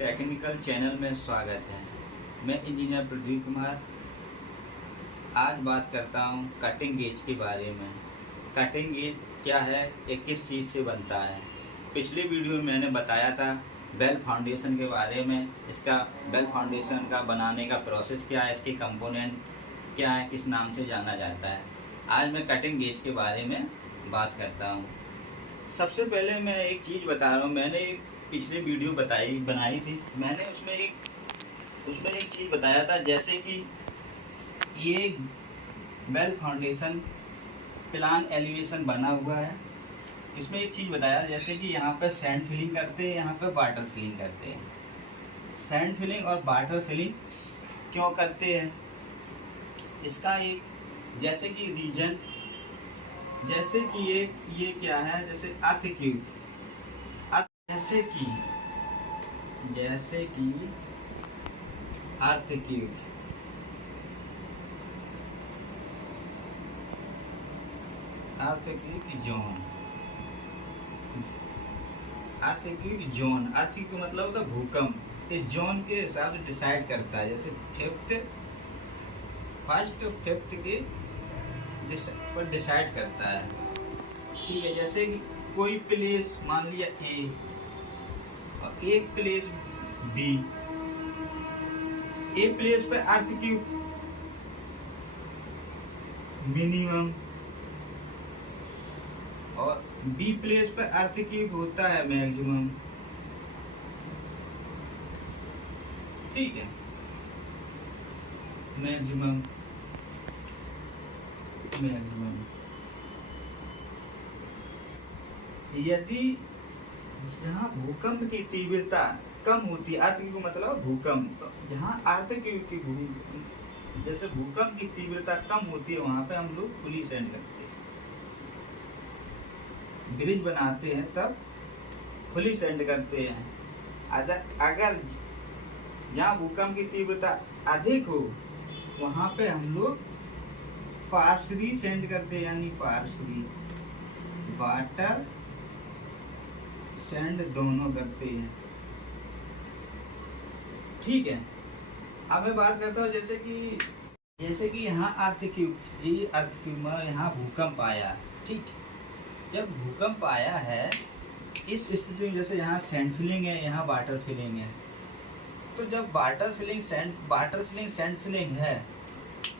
Technical channel में स्वागत है। मैं इंजीनियर प्रदीप कुमार आज बात करता हूँ कटिंग गेज के बारे में। कटिंग गेज क्या है, ये किस चीज़ से बनता है। पिछले वीडियो में मैंने बताया था बेल फाउंडेशन के बारे में। इसका बेल फाउंडेशन का बनाने का प्रोसेस क्या है, इसके कंपोनेंट क्या है, किस नाम से जाना जाता है। आज मैं कटिंग गेज के बारे में बात करता हूँ। सबसे पहले मैं एक चीज़ बता रहा हूँ। मैंने एक पिछले वीडियो बनाई थी। मैंने उसमें एक चीज़ बताया था, जैसे कि ये बेल फाउंडेशन प्लान एलिवेशन बना हुआ है। इसमें एक चीज़ बताया, जैसे कि यहाँ पे सैंड फिलिंग करते हैं, यहाँ पे वाटर फिलिंग करते हैं। सैंड फिलिंग और वाटर फिलिंग क्यों करते हैं, इसका एक जैसे कि रीजन, जैसे कि ये क्या है, जैसे अर्थ क्यूब, जैसे कि अर्थ क्यूब, अर्थ क्यूब जोन, अर्थ क्यूब जोन, अर्थ क्यूब मतलब होता है भूकंप। ये जोन के हिसाब से डिसाइड करता है, जैसे फर्स्ट फिफ्थ के पर डिसाइड करता है। ठीक है, जैसे कि कोई प्लेस मान लिया ए और एक प्लेस बी। ए प्लेस पे अर्थ क्यूब मिनिमम और बी प्लेस पे अर्थ क्यूब होता है मैक्सिमम। ठीक है, मैक्सिमम यदि जहाँ भूकंप की तीव्रता कम होती है, अर्थ क्यूब मतलब भूकंप, तो जहाँ अर्थ क्यूब की जैसे भूकंप की तीव्रता कम होती है, वहां पे हम लोग फुली सैंड करते हैं। ब्रिज बनाते हैं तब फुली सैंड करते हैं। अगर जहाँ भूकंप की तीव्रता अधिक हो, वहां पे हम लोग पार्शली सैंड करते हैं, यानी पार्शली वाटर सैंड दोनों करते हैं। ठीक है, अब मैं बात करता हूँ, जैसे कि यहाँ अर्थ क्यूब में यहाँ भूकंप आया। ठीक, जब भूकंप आया है, इस स्थिति में जैसे यहाँ सैंड फिलिंग है, यहाँ वाटर फिलिंग है। तो जब वाटर फिलिंग सैंड फिलिंग है,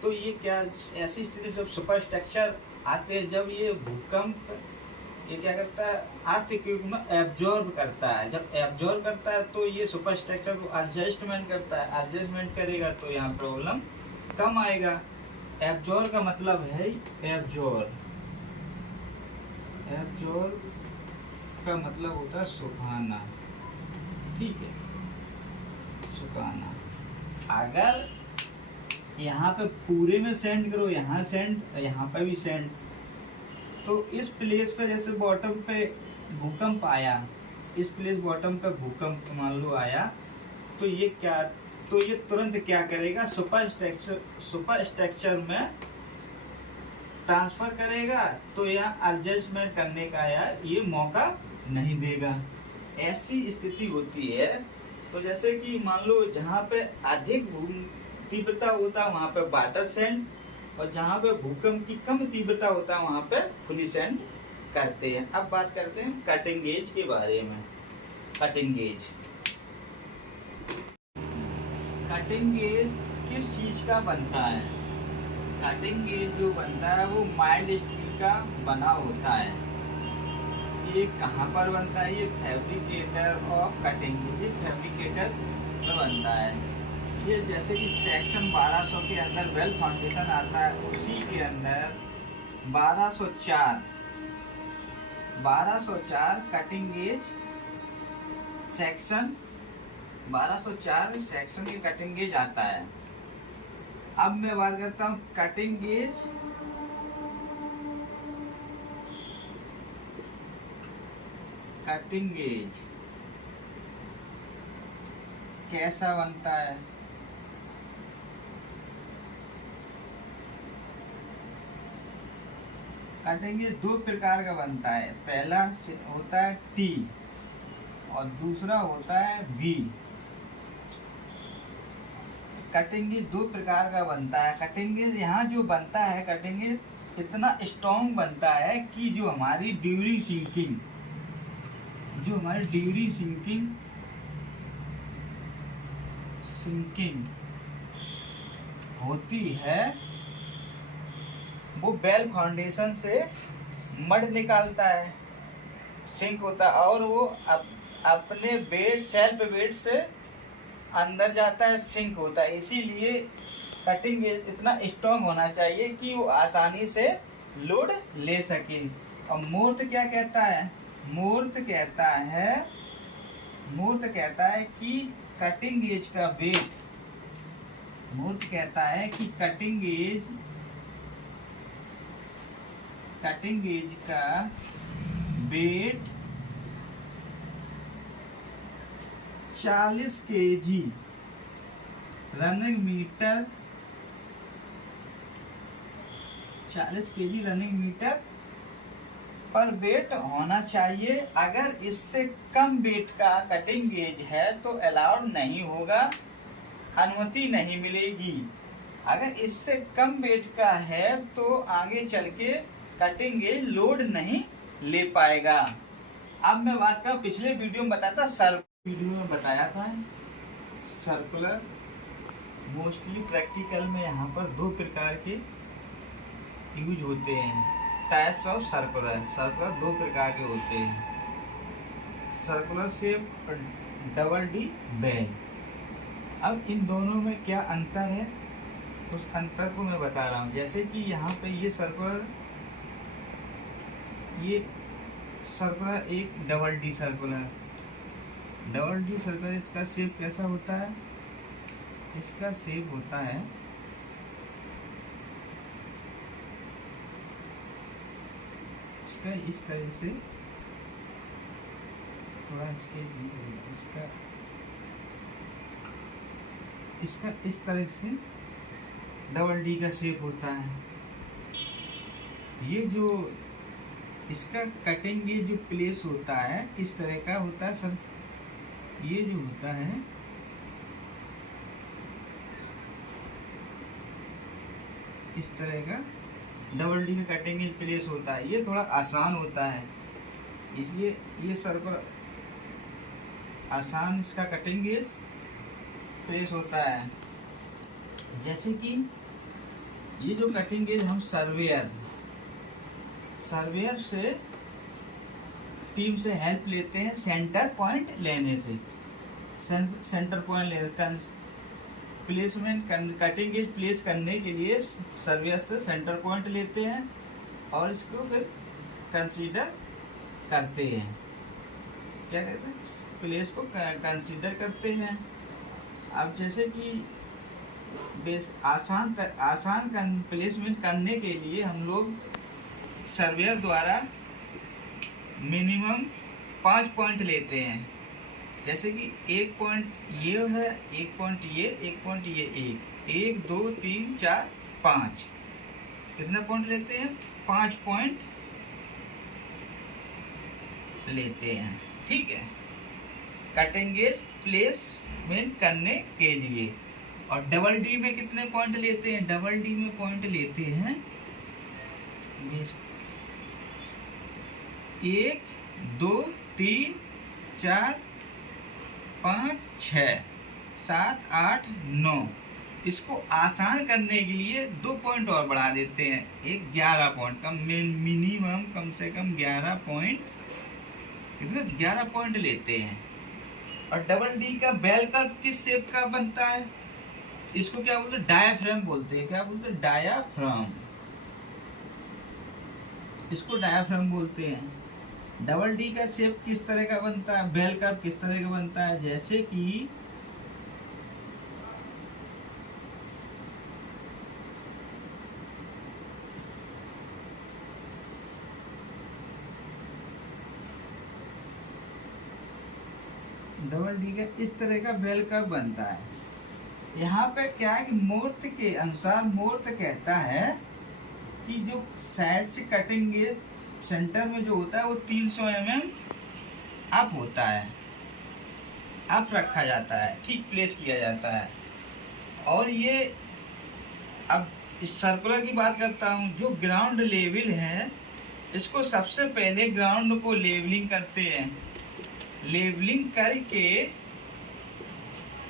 तो ये क्या ऐसी स्थिति जब सुपर स्ट्रक्चर आते हैं, जब ये भूकंप ये क्या करता है, अर्थ क्यूब में एब्जॉर्ब करता है। जब एब्जॉर्ब करता है तो ये सुपर स्ट्रक्चर को एडजस्टमेंट करता है। एडजस्टमेंट करेगा तो यहाँ प्रॉब्लम कम आएगा। एब्जॉर्ब का मतलब है एब्जॉर्ब का मतलब होता है सुखाना। ठीक है, सुखाना। अगर यहाँ पे पूरे में सेंड करो, यहाँ सेंड, यहाँ पे भी सेंड, तो इस प्लेस पे जैसे बॉटम पे भूकंप आया, इस प्लेस बॉटम पे भूकंप मान लो आया, तो ये तुरंत क्या करेगा, सुपर स्ट्रक्चर में ट्रांसफर करेगा। तो यहाँ एडजस्टमेंट करने का ये मौका नहीं देगा। ऐसी स्थिति होती है। तो जैसे कि मान लो जहाँ पे अधिक तीव्रता होता है, वहां पे वाटर सैंड, और जहाँ पे भूकंप की कम तीव्रता होता है, वहां पे फुली सैंड करते हैं। अब बात करते हैं कटिंग गेज के बारे में। कटिंग गेज किस चीज का बनता है। कटिंग गेज जो बनता है वो माइल्ड स्टील का बना होता है। ये कहाँ पर बनता है, ये fabricator of cutting gauge, fabricator में बनता है। ये जैसे कि सेक्शन 1200 के अंदर बेल फाउंडेशन आता है, उसी के अंदर 1204 कटिंग गेज सेक्शन 1204 सेक्शन की कटिंग गेज आता है। अब मैं बात करता हूँ कटिंग गेज कैसा बनता है। कटिंग गेज दो प्रकार का बनता है। पहला होता है टी और दूसरा होता है वी। कटिंग गेज दो प्रकार का बनता है। कटिंग गेज यहाँ जो बनता है, कटिंग गेज इतना स्ट्रॉन्ग बनता है कि जो हमारी ड्यूरिंग सिंकिंग होती है, वो बेल फाउंडेशन से मड निकालता है, सिंक होता है, और वो अपने बेड, सेल्फ बेड से अंदर जाता है, सिंक होता है। इसीलिए कटिंग गेज इतना स्ट्रॉन्ग होना चाहिए कि वो आसानी से लोड ले सके। और मूर्त क्या कहता है? मूर्त कहता है कि कटिंग गेज का वेट, मूर्त कहता है कि कटिंग गेज का वेट 40 kg रनिंग मीटर पर वेट होना चाहिए। अगर इससे कम वेट का कटिंग गेज है तो अलाउड नहीं होगा, अनुमति नहीं मिलेगी। अगर इससे कम वेट का है तो आगे चल के कटिंग गेज लोड नहीं ले पाएगा। अब मैं बात करूं, पिछले वीडियो में बताया था सर्कुलर। मोस्टली प्रैक्टिकल में यहाँ पर दो प्रकार के यूज होते हैं, टाइप्स ऑफ सर्कुलर दो प्रकार के होते हैं, circular shape, double D bell. अब इन दोनों में क्या अंतर है, उस अंतर को मैं बता रहा हूँ। जैसे कि यहाँ पे ये सर्कुलर एक डबल डी सर्कुलर, इसका शेप कैसा होता है? इसका शेप होता है इसका इस तरह से, थोड़ा इसका इस तरह से डबल डी का शेप होता है। ये जो इसका कटिंग गेज जो प्लेस होता है किस तरह का होता है सर? ये जो होता है इस तरह का डबल डी का कटिंग गेज प्लेस होता है। ये थोड़ा आसान होता है, इसलिए ये सर्कुलर आसान इसका कटिंग गेज प्लेस होता है। जैसे कि ये जो कटिंग गेज हम सर्वेयर से टीम से हेल्प लेते हैं, सेंटर पॉइंट लेने से, प्लेसमेंट कटिंग गेज प्लेस करने के लिए सर्वेयर से सेंटर पॉइंट लेते हैं और इसको फिर कंसीडर करते हैं। क्या कहते हैं? प्लेस को कंसीडर करते हैं। अब जैसे कि आसान प्लेसमेंट करने के लिए हम लोग सर्वेयर द्वारा मिनिमम 5 पॉइंट लेते हैं। जैसे कि एक पॉइंट ये है, एक पॉइंट ये, एक पॉइंट ये, 1 2 3 4 5, कितना पॉइंट लेते हैं? 5 पॉइंट लेते हैं। ठीक है, कटिंग गेज प्लेसमेंट करने के लिए। और डबल डी में कितने पॉइंट लेते हैं? डबल डी में पॉइंट लेते हैं 1 2 3 4 5 6 7 8 9। इसको आसान करने के लिए 2 पॉइंट और बढ़ा देते हैं, एक 11 पॉइंट का मिनिमम कम से कम 11 पॉइंट, कितने 11 पॉइंट लेते हैं। और डबल डी का बेल कर्व किस शेप का बनता है? इसको क्या बोलते हैं? डायाफ्राम बोलते हैं। क्या बोलते हैं? डायाफ्राम। इसको डायाफ्राम बोलते हैं। डबल डी का शेप किस तरह का बनता है? बेल कर्व किस तरह का बनता है? जैसे कि डबल डी का इस तरह का बेल कर्व बनता है। यहाँ पे क्या है कि मूर्त के अनुसार, मूर्त कहता है कि जो साइड से कटिंग गेज सेंटर में जो होता है वो 300 mm अप होता है, अप रखा जाता है, ठीक प्लेस किया जाता है। और ये अब इस सर्कुलर की बात करता हूँ। जो ग्राउंड लेवल है, इसको सबसे पहले ग्राउंड को लेवलिंग करते हैं। लेवलिंग करके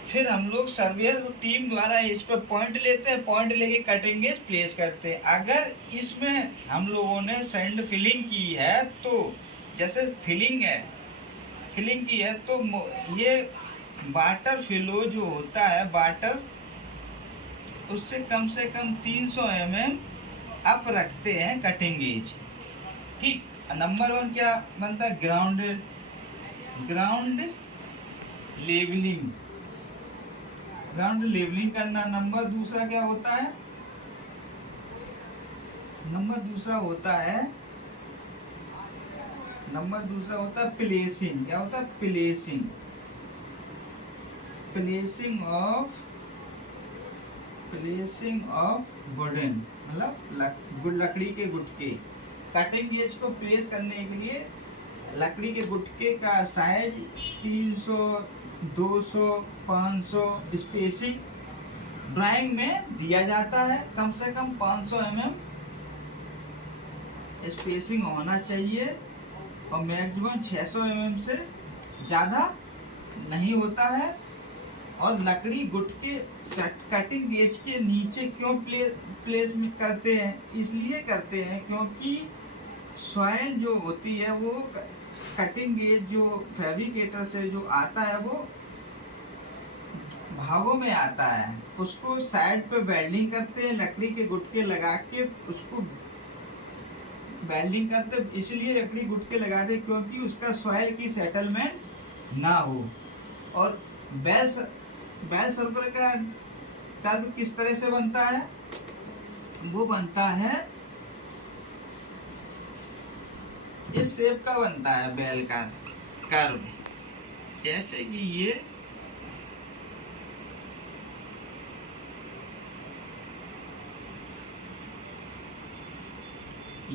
फिर हम लोग सर्वेयर टीम द्वारा इस पर पॉइंट लेते हैं। पॉइंट लेके कटिंग गेज प्लेस करते हैं। अगर इसमें हम लोगों ने सैंड फिलिंग की है, तो जैसे फिलिंग की है, तो ये वाटर फ्लो जो होता है, वाटर उससे कम 300 mm अप रखते हैं कटिंग गेज। ठीक, नंबर 1 क्या बनता है? Ground levelling. ग्राउंड लेवलिंग करना। नंबर दूसरा क्या होता है? नंबर दूसरा होता है प्लेसिंग। क्या होता है? प्लेसिंग ऑफ वुडन, मतलब लकड़ी के गुटके। कटिंग गेज को प्लेस करने के लिए लकड़ी के गुटके का साइज 300, 200, 500 स्पेसिंग ड्राइंग में दिया जाता है। कम से कम 500 mm स्पेसिंग होना चाहिए और मैक्सिमम 600 mm से ज़्यादा नहीं होता है। और लकड़ी गुटके कटिंग गेज के नीचे क्यों प्लेस करते हैं? इसलिए करते हैं क्योंकि सॉइल जो होती है वो कटिंग गेज जो फैब्रिकेटर से जो आता है वो भागों में आता है। उसको साइड पे वेल्डिंग करते हैं, लकड़ी के गुटके लगा के उसको वेल्डिंग करते, इसलिए लकड़ी गुटके लगाते क्योंकि उसका सॉइल की सेटलमेंट ना हो। और बेल सर्कल का कर्व किस तरह से बनता है? वो बनता है इस शेप का बनता है बेल का कर्व। जैसे कि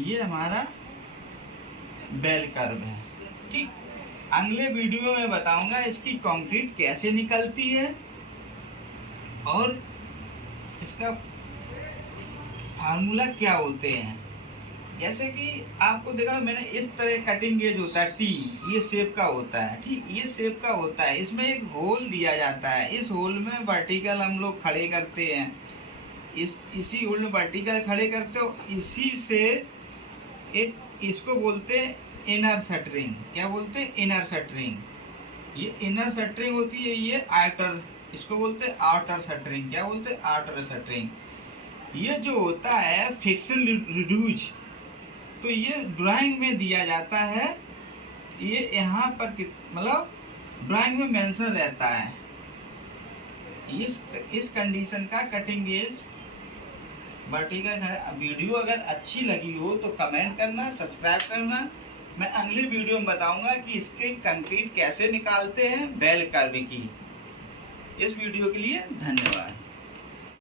ये हमारा बेल कर्व है। ठीक, अगले वीडियो में बताऊंगा इसकी कंक्रीट कैसे निकलती है और इसका फार्मूला क्या होते हैं। जैसे कि आपको देखा मैंने, इस तरह कटिंग गेज होता है टी, ये शेप का होता है। ठीक, ये शेप का होता है। इसमें एक होल दिया जाता है। इस होल में वर्टिकल हम लोग खड़े करते हैं। इसी होल में वर्टिकल खड़े करते हो। इसी से एक इसको बोलते हैं इनर शटरिंग। क्या बोलते हैं? Inner shuttering. ये इनर शटरिंग होती है। ये आउटर, इसको बोलते हैं आउटर शटरिंग। क्या बोलते हैं? Outer shuttering. ये जो होता है फिक्सल रिड्यूज, तो ये ड्राइंग में दिया जाता है। ये यहाँ पर मतलब ड्राइंग में मेंशन रहता है। इस कंडीशन का कटिंग गेज वर्टिकल है। वीडियो अगर अच्छी लगी हो तो कमेंट करना, सब्सक्राइब करना। मैं अगली वीडियो में बताऊंगा कि इसके कंक्रीट कैसे निकालते हैं बेल कर्व की। इस वीडियो के लिए धन्यवाद।